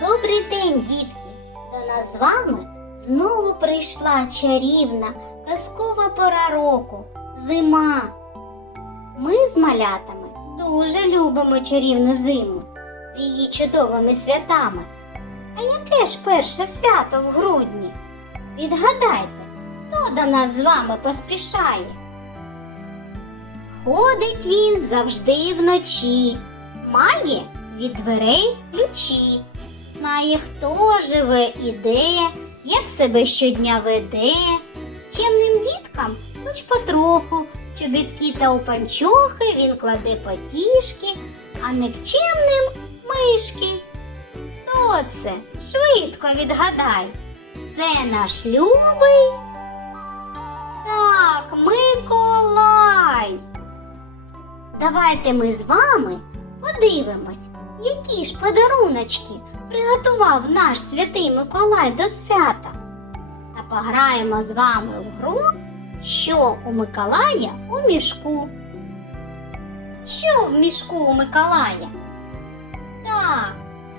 Добрий день, дітки! До нас з вами знову прийшла чарівна казкова пора року зима. Ми з малятами дуже любимо чарівну зиму з її чудовими святами. А яке ж перше свято в грудні? Відгадайте, хто до нас з вами поспішає? Ходить він завжди вночі, має від дверей ключі, знає, хто живе і де, як себе щодня веде. Чемним діткам хоч потроху, чобітки та упанчохи він кладе потішки, а никчемним мишки. Хто це? Швидко відгадай. Це наш любий. Так, Миколай. Давайте ми з вами подивимось, які ж подаруночки приготував наш святий Миколай до свята. Та пограємо з вами в гру, що у Миколая у мішку. Що в мішку у Миколая? Так,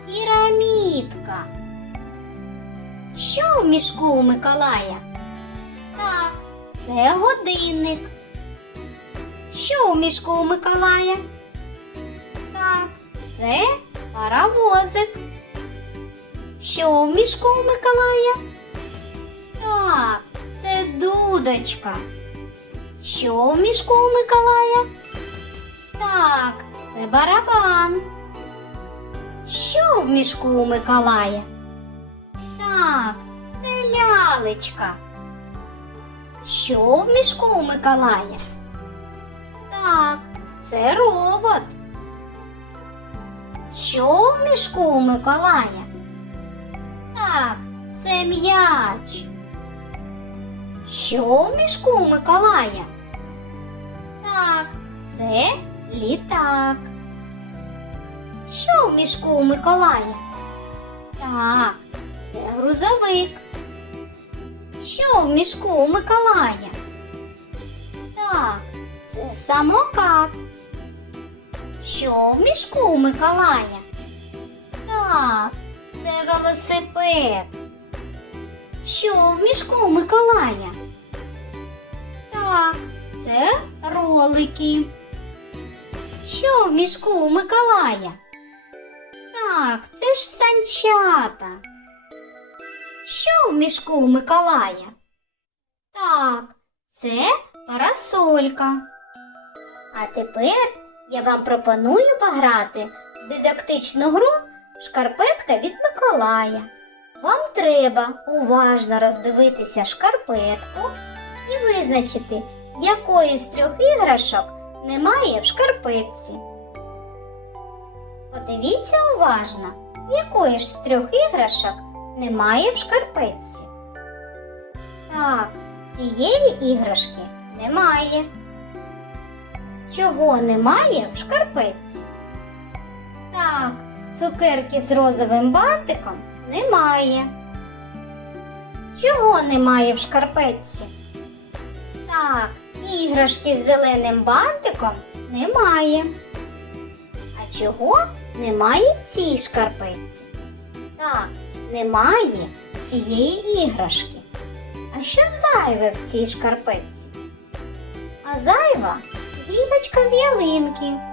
пірамідка. Що в мішку у Миколая? Так, це годинник. Що у мішку у Миколая? Так, це паровозик. Що в мішку у Миколая? Так, це дудочка. Що в мішку у Миколая? Так, це барабан. Що в мішку у Миколая? Так, це лялечка. Що в мішку у Миколая? Так, це робот. Що в мішку у Миколая? Так, це м'яч. Що в мішку Миколая? Так, це літак. Що в мішку Миколая? Так, це грузовик. Що в мішку Миколая? Так, це самокат. Що в мішку Миколая? Так, це велосипед. Що в мішку Миколая? Так, це ролики. Що в мішку Миколая? Так, це ж санчата. Що в мішку Миколая? Так, це парасолька. А тепер я вам пропоную пограти в дидактичну гру Шкарпетка від Миколая. Вам треба уважно роздивитися шкарпетку і визначити, якої з трьох іграшок немає в шкарпетці. Подивіться уважно, якої ж з трьох іграшок немає в шкарпетці. Так, цієї іграшки немає. Чого немає в шкарпетці? Так, цукерки з розовим бантиком немає. Чого немає в шкарпетці? Так, іграшки з зеленим бантиком немає. А чого немає в цій шкарпетці? Так, немає цієї іграшки. А що зайве в цій шкарпетці? А зайва гілочка з ялинки.